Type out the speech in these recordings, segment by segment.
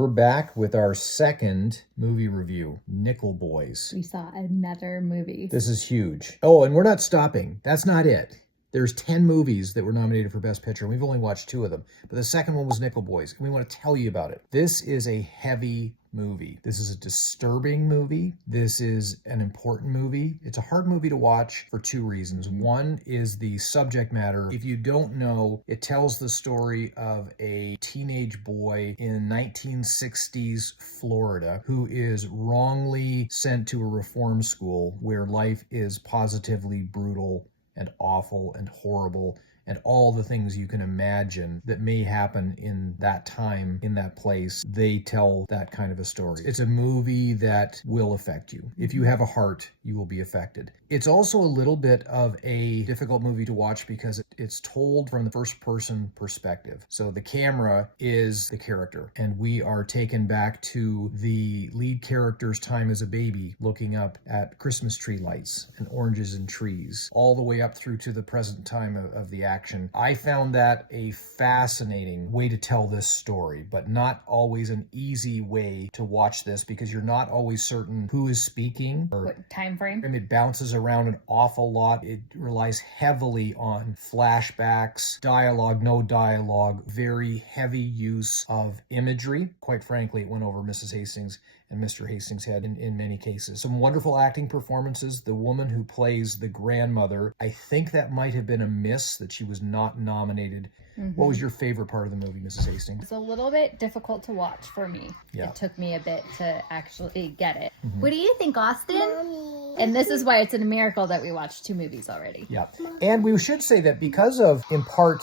We're back with our second movie review, Nickel Boys. We saw another movie. This is huge. Oh, and we're not stopping. That's not it. There's 10 movies that were nominated for Best Picture, and we've only watched 2 of them. But the second one was Nickel Boys, and we want to tell you about it. This is a heavy movie. This is a disturbing movie. This is an important movie. It's a hard movie to watch for 2 reasons. One is the subject matter. If you don't know, it tells the story of a teenage boy in 1960s Florida who is wrongly sent to a reform school where life is positively brutal and awful and horrible and all the things you can imagine that may happen in that time, in that place. They tell that kind of a story. It's a movie that will affect you. If you have a heart, you will be affected. It's also a little bit of a difficult movie to watch because it's told from the first person perspective. So the camera is the character, and we are taken back to the lead character's time as a baby, looking up at Christmas tree lights and oranges and trees, all the way up through to the present time of the action. I found that a fascinating way to tell this story, but not always an easy way to watch this because you're not always certain who is speaking or What time frame? it bounces around an awful lot. It relies heavily on flashbacks, dialogue, no dialogue, very heavy use of imagery. Quite frankly, it went over Mrs. Hastings and Mr. Hastings' head in many cases. Some wonderful acting performances. The woman who plays the grandmother, I think that might have been a miss that she was not nominated. What was your favorite part of the movie, Mrs. Hastings? It's a little bit difficult to watch for me. Yeah. It took me a bit to actually get it. What do you think, Austin? And this is why it's a miracle that we watched 2 movies already. Yeah. And we should say that because of, in part,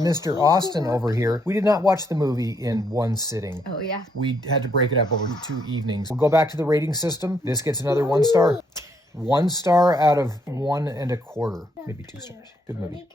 Mr. Austin over here, we did not watch the movie in one sitting. Oh, yeah. We had to break it up over 2 evenings. We'll go back to the rating system. This gets another 1 star. 1 star out of 1 1/4. Maybe 2 stars. Good movie.